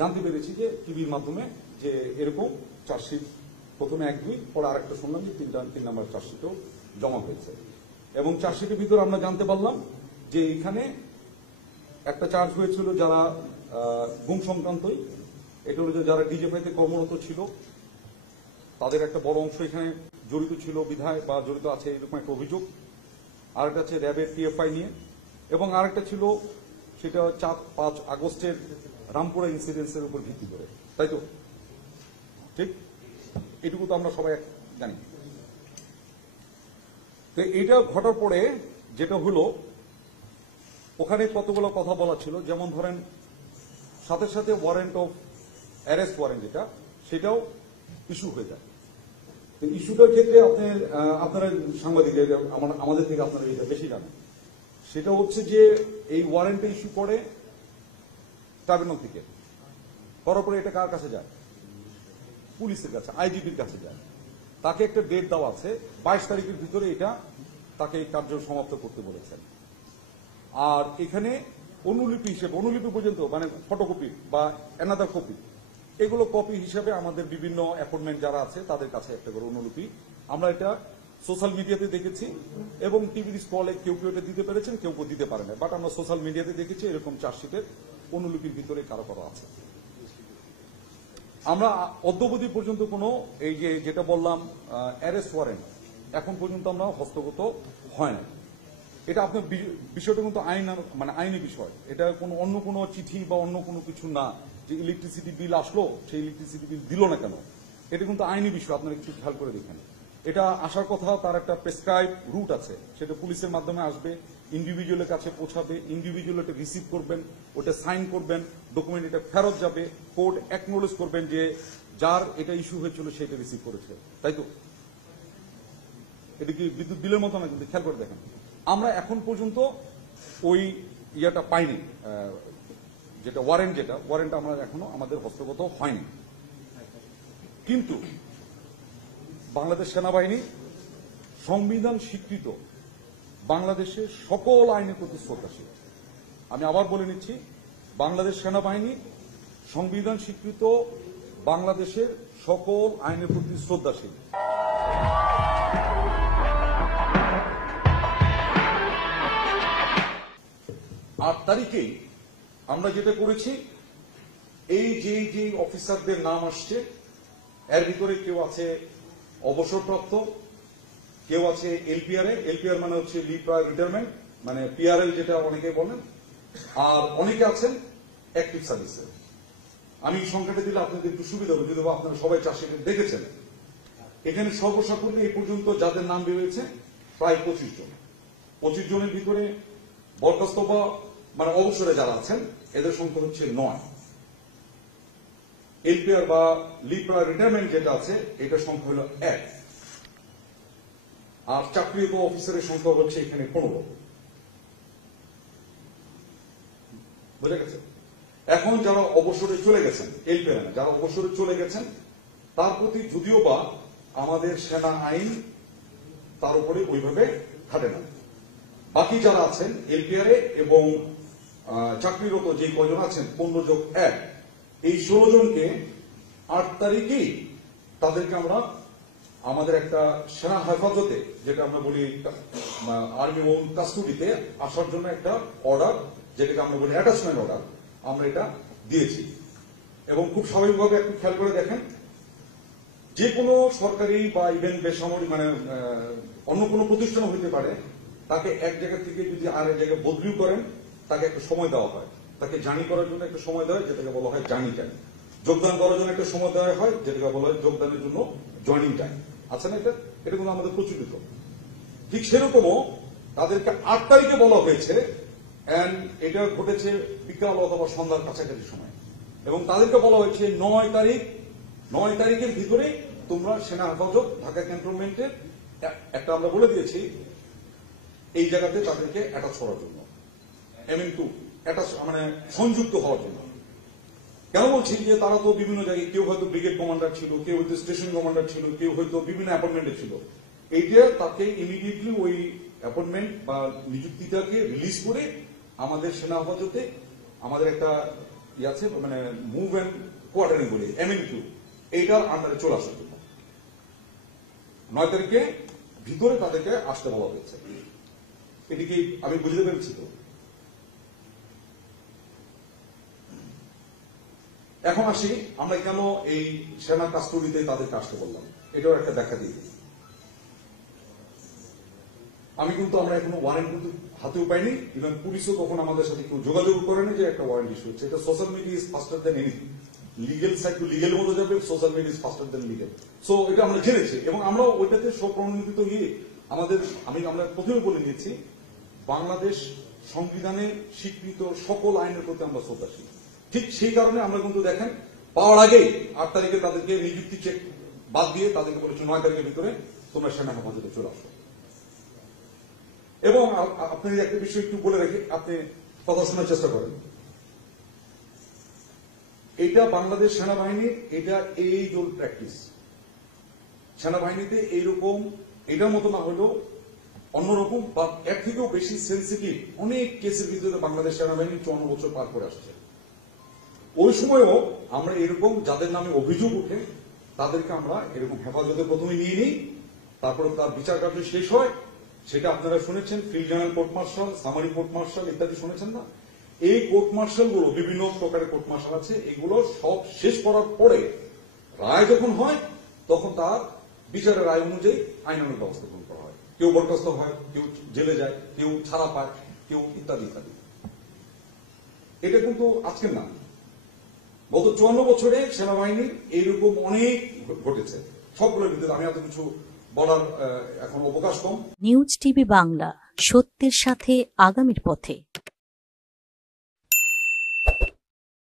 জানতে পেরেছি যে টিভির মাধ্যমে যে এরকম চার্জশিট প্রথমে 1-2, পরে আরেকটা শুনলাম যে 3 নম্বর চার্জশিটও জমা হয়েছে। এবং চার্জশিটের ভিতরে আমরা জানতে পারলাম যে এখানে একটা চার্জ হয়েছিল যারা গুম সংক্রান্তই, এটা হলো যে যারা ডিজিএফআইতে কর্মরত ছিল তাদের একটা বড় অংশ এখানে জড়িত ছিল বিধায় বা জড়িত আছে এরকম একটা অভিযোগ। আরেকটা আছে র্যাবের টিএফআই নিয়ে, এবং আরেকটা ছিল সেটা 4-5 আগস্টের রামপুরা ইনসিডেন্সের উপর ভিত্তি করে, তাই তো? ঠিক, এটুকু তো আমরা সবাই জানি। তো এটা ঘটার পরে যেটা হলো, ওখানে কতগুলো কথা বলা ছিল, যেমন ধরেন সাথে সাথে ওয়ারেন্ট অফ অ্যারেস্ট ওয়ারেন্ট যেটা, সেটাও ইস্যু হয়ে যায়। তো ইস্যুটার ক্ষেত্রে আপনারা সাংবাদিক আমাদের থেকে আপনারা এটা বেশি জানেন। সেটা হচ্ছে যে এই ওয়ারেন্টে ইস্যু করে ট্রাইব্যুনাল থেকে, করার পরে এটা কার কাছে যায়? পুলিশের কাছে, আইজিপির কাছে যায়। তাকে একটা ডেট দেওয়া আছে, 22 তারিখের ভিতরে এটা তাকে কার্য সমাপ্ত করতে বলেছেন। আর এখানে অনুলিপি হিসেবে, অনুলিপি পর্যন্ত মানে ফটোকপি বা অ্যানাদার কপি, এগুলো কপি হিসেবে আমাদের বিভিন্ন অ্যাপয়েন্টমেন্ট যারা আছে তাদের কাছে একটা করে অনুলিপি। আমরা এটা সোশ্যাল মিডিয়াতে দেখেছি এবং টিভির স্টলে কেউ কেউ এটা দিতে পেরেছেন, কেউ কেউ দিতে পারে না, বাট আমরা সোশ্যাল মিডিয়াতে দেখেছি এরকম চার্জশিটের অনুলিপির ভিতরে কারো কারো আছে। আমরা অদ্যবধি পর্যন্ত কোনো এই যে যেটা বললাম অ্যারেস্ট ওয়ারেন্ট এখন পর্যন্ত আমরা হস্তগত হয় না। এটা আপনার বিষয়টা কিন্তু আইনি বিষয়, এটা কোনো অন্য কোনো চিঠি বা অন্য কোনো কিছু না যে ইলেকট্রিসিটি বিল আসলো সেই ইলেকট্রিসিটি বিল দিল না কেন, এটা কিন্তু আইনি বিষয়। আপনারা একটু খেয়াল করে দেখেন, এটা আসার কথা তার একটা প্রেসক্রাইব রুট আছে, সেটা পুলিশের মাধ্যমে আসবে, ইন্ডিভিজুয়ালের কাছে পৌঁছাবে, ইন্ডিভিজুয়াল এটা রিসিভ করবেন, ওটা সাইন করবেন, ডকুমেন্ট এটা ফেরত যাবে, কোর্ট অ্যাকনোলেজ করবেন যে যার এটা ইস্যু হয়েছিল সেটা রিসিভ করেছে, তাই তো? এটা কি বিদ্যুৎ বিলের মতো না? কিন্তু খেয়াল করে দেখেন, আমরা এখন পর্যন্ত ওই ইয়েটা পাইনি, যেটা ওয়ারেন্ট আমরা এখনো আমাদের হস্তগত হয়নি। কিন্তু বাংলাদেশ সেনাবাহিনী সংবিধান স্বীকৃত বাংলাদেশের সকল আইনের প্রতি শ্রদ্ধাশীল। আমি আবার বলে নিচ্ছি, বাংলাদেশ সেনাবাহিনী সংবিধান স্বীকৃত বাংলাদেশের সকল আইনের প্রতি শ্রদ্ধাশীল। 8 তারিখেই আমরা যেটা করেছি, এই যে অফিসারদের নাম আসছে এর ভিতরে কেউ আছে অবসরপ্রাপ্ত, কেউ আছে এলপিআর মানে হচ্ছে লিভ প্রায়র রিটায়ারমেন্ট, মানে পিআরএল যেটা অনেকে বলেন, আর অনেকে আছেন অ্যাক্টিভ সার্ভিসে। আমি সংখ্যাটা দিলে আপনাদের একটু সুবিধা হবে, যদি আপনারা সবাই চার্জশিট দেখেছেন। এখানে সর্বসাকুল্যে এই পর্যন্ত যাদের নাম বেরিয়েছে প্রায় 25 জন। 25 জনের ভিতরে বরখাস্ত বা মানে অবসরে যারা আছেন এদের সংখ্যা হচ্ছে 9। এলপিআর বা লিভ প্রায়র রিটায়ারমেন্ট যেটা আছে এটার সংখ্যা হলো 1। আর চাকরিরত অফিসারের সংখ্যা হচ্ছে এখানে 15। বুঝা গেছে? এখন যারা অবসরে চলে গেছেন, এলপিআর না, যারা অবসরে চলে গেছেন তার প্রতি যদিও বা আমাদের সেনা আইন তার উপরে ওইভাবে খাটে না। বাকি যারা আছেন এলপিআর এবং চাকরিরত যে কয়জন আছেন 15+1, এই 16 জনকে 8 তারিখেই তাদেরকে আমরা আমাদের একটা সেনা হেফাজতে, যেটা আমরা বলি আর্মি ওন কাস্টডিতে আসার জন্য একটা অর্ডার, যেটাকে আমরা বলি অ্যাটাচমেন্ট অর্ডার, আমরা এটা দিয়েছি। এবং খুব স্বাভাবিকভাবে একটু খেয়াল করে দেখেন, যে কোনো সরকারি বা ইভেন বেসামরিক মানে অন্য কোনো প্রতিষ্ঠান হইতে পারে, তাকে এক জায়গা থেকে যদি আর এক জায়গায় বদলিও করেন তাকে একটা সময় দেওয়া হয়, তাকে জার্নি করার জন্য একটা সময় দেওয়া হয় যেটাকে বলা হয় জার্নি টাইম, যোগদান করার জন্য একটা সময় দেওয়া হয় যেটাকে বলা হয় যোগদানের জন্য জয়নিং টাইম। আছে না? এটা কিন্তু আমাদের প্রচলিত। ঠিক সেরকমও তাদেরকে 8 তারিখে বলা হয়েছে, এন্ড এটা ঘটেছে বিকাল অথবা সন্ধ্যার কাছাকাছি সময়, এবং তাদেরকে বলা হয়েছে 9 তারিখের ভিতরে তোমরা সেনা হেফাজত ঢাকা ক্যান্টনমেন্টের একটা আমরা বলে দিয়েছি এই জায়গাতে তাদেরকে অ্যাটাচ করার জন্য, মানে সংযুক্ত হওয়ার জন্য। কেন বলছি যে তারা তো বিভিন্ন জায়গায়, কেউ হয়তো ব্রিগেড কমান্ডার ছিল, কেউ হয়তো স্টেশন কমান্ডার ছিল, কেউ হয়তো বিভিন্ন অ্যাপয়েন্টমেন্টে ছিল। এইটা তাকে ইমিডিয়েটলি ওই অ্যাপয়েন্টমেন্ট বা নিযুক্তিটাকে রিলিজ করে আমাদের সেনা হেফাজতে আমাদের একটা আছে মানে মুভ অ্যান্ড কোয়ার্টারিং বলি MNQ, এইটার আন্ডারে চলে আসার জন্য 9 তারিখে ভিতরে তাদেরকে আসতে বলা হয়েছে। এটি কি আমি বুঝতে পেরেছি? তো এখন আসি আমরা কেন এই সেনা কাস্টডিতে তাদেরকে আসতে বললাম, এটাও একটা দেখা দিয়ে দিই। আমি কিন্তু আমরা এখনো ওয়ারেন্ট কিন্তু হাতেও পাইনি, ইভেন পুলিশও তখন আমাদের সাথে কেউ যোগাযোগ করেনি যে একটা ওয়ারেন্ট ইস্যু হচ্ছে। এটা social media is faster than anything, legal side to legal মতো যাবে, social media is faster than legal. So এটা আমরা জেনেছি এবং আমরা ওইটাতে স্বপ্রণোদিত হয়ে আমরা প্রথমে বলে নিয়েছি বাংলাদেশ সংবিধানে স্বীকৃত সকল আইনের প্রতি আমরা শ্রদ্ধাশীল। ঠিক সেই কারণে আমরা কিন্তু দেখেন পাওয়ার আগেই 8 তারিখে তাদেরকে নিযুক্তি চেক বাদ দিয়ে তাদেরকে বলেছে 9 তারিখের ভিতরে তোমরা সেনা হেফাজতে চলে আসো। এবং আপনি একটা বিষয় একটু বলে রেখে আপনি কথা শোনার চেষ্টা করেন। এটা বাংলাদেশ সেনাবাহিনীর এটা এজ ওল্ড প্র্যাকটিস। সেনাবাহিনীতে এইরকম এটার মতো না হলেও অন্যরকম বা এর থেকেও বেশি সেন্সিটিভ অনেক কেসের ভিতরে বাংলাদেশ সেনাবাহিনী 54 বছর পার করে আসছে। ওই সময়ও আমরা এরকম যাদের নামে অভিযোগ উঠে তাদেরকে আমরা এরকম হেফাজতে প্রথমে নিয়ে নিই, তারপরে তার বিচার কার্য শেষ হয়। সেটা আপনারা শুনেছেন, field general court martial, summary court martial ইত্যাদি শুনেছেন না? এই কোর্ট মার্শাল গুলো বিভিন্ন প্রকারের কোর্ট মার্শাল আছে, এগুলো সব শেষ করার পরে রায় যখন হয় তখন তার বিচারের রায় অনুযায়ী আইনানুগ ব্যবস্থা গ্রহণ করা হয়। কেউ বরখাস্ত হয়, কেউ জেলে যায়, কেউ ছাড়া পায়, কেউ ইত্যাদি ইত্যাদি। এটা কিন্তু আজকের না, গত 54 বছরে সেনাবাহিনীর এইরকম অনেক ঘটেছে। সবগুলোর ভিতরে আমি এত কিছু বলার এখন অবকাশ কম। নিউজ টিভি বাংলা, সত্যের সাথে আগামীর পথে।